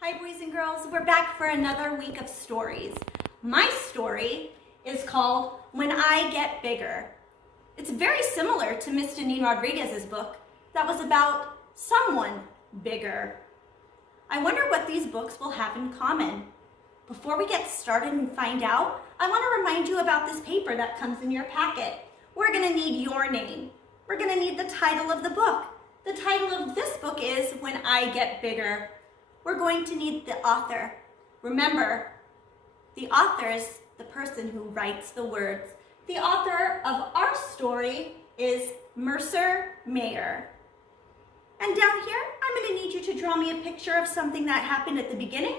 Hi boys and girls, we're back for another week of stories. My story is called When I Get Bigger. It's very similar to Miss Janine Rodriguez's book that was about someone bigger. I wonder what these books will have in common. Before we get started and find out, I want to remind you about this paper that comes in your packet. We're going to need your name. We're going to need the title of the book. The title of this book is When I Get Bigger. We're going to need the author. Remember, the author is the person who writes the words. The author of our story is Mercer Mayer. And down here, I'm going to need you to draw me a picture of something that happened at the beginning,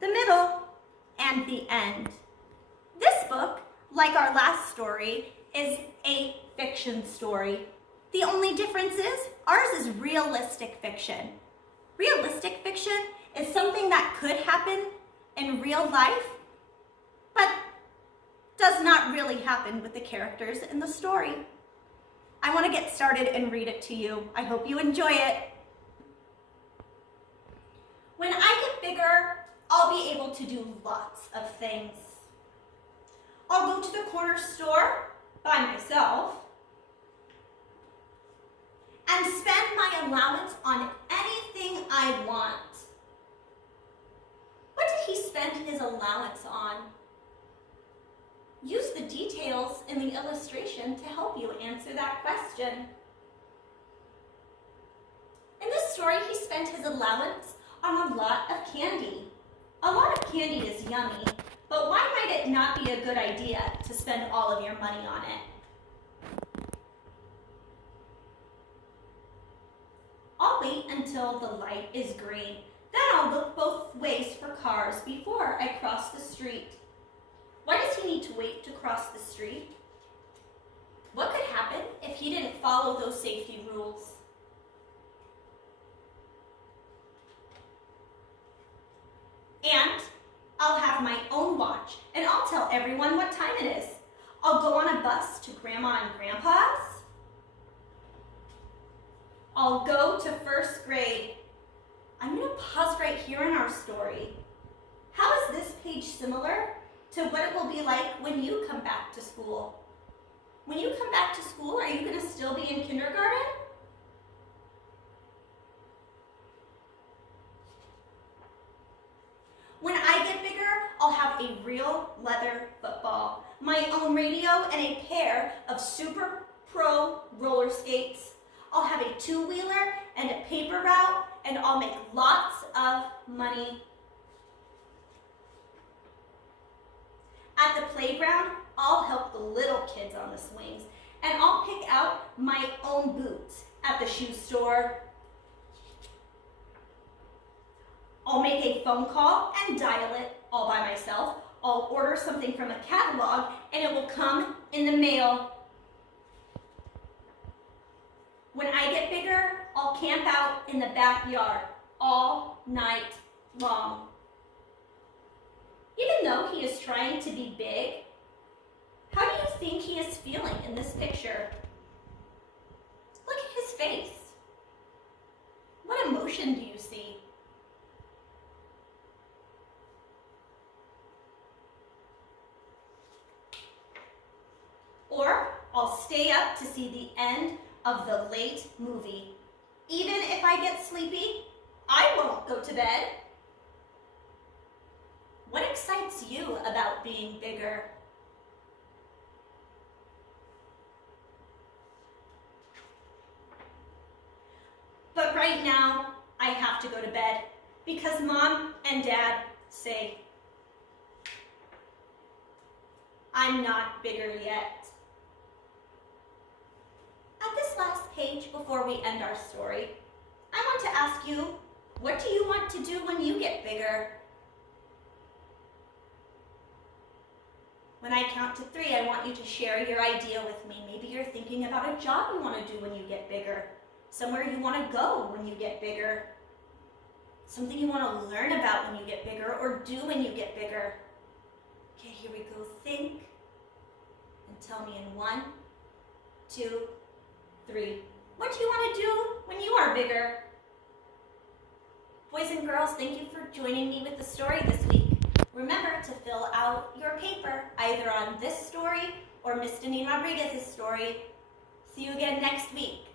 the middle, and the end. This book, like our last story, is a fiction story. The only difference is ours is realistic fiction. Realistic fiction is something that could happen in real life, but does not really happen with the characters in the story. I want to get started and read it to you. I hope you enjoy it. When I get bigger, I'll be able to do lots of things. I'll go to the corner store by myself and spend my allowance on anything I want. What did he spend his allowance on? Use the details in the illustration to help you answer that question. In this story, he spent his allowance on a lot of candy. A lot of candy is yummy, but why might it not be a good idea to spend all of your money on it? I'll wait until the light is green. Then I'll look both ways for cars before I cross the street. Why does he need to wait to cross the street? What could happen if he didn't follow those safety rules? And I'll have my own watch, and I'll tell everyone what time it is. I'll go on a bus to Grandma and Grandpa's. I'll go to first grade. I'm going to pause right here in our story. How is this page similar to what it will be like when you come back to school? When you come back to school, are you going to still be in kindergarten? When I get bigger, I'll have a real leather football, my own radio, and a pair of Super Pro roller skates. I'll have a two-wheeler and a paper route, and I'll make lots of money. At the playground, I'll help the little kids on the swings, and I'll pick out my own boots at the shoe store. I'll make a phone call and dial it all by myself. I'll order something from a catalog, and it will come in the mail. When I get bigger, I'll camp out in the backyard all night long. Even though he is trying to be big, how do you think he is feeling in this picture? Look at his face. What emotion do you see? Or I'll stay up to see the end of the late movie. Even if I get sleepy, I won't go to bed. What excites you about being bigger? But right now, I have to go to bed because Mom and Dad say I'm not bigger yet. At this last page, before we end our story, I want to ask you, what do you want to do when you get bigger? When I count to 3, I want you to share your idea with me. Maybe you're thinking about a job you want to do when you get bigger, somewhere you want to go when you get bigger, something you want to learn about when you get bigger or do when you get bigger. Okay, here we go. Think and tell me in 1, 2, 3. What do you want to do when you are bigger? Boys and girls, thank you for joining me with the story this week. Remember to fill out your paper either on this story or Miss Deneen Rodriguez's story. See you again next week.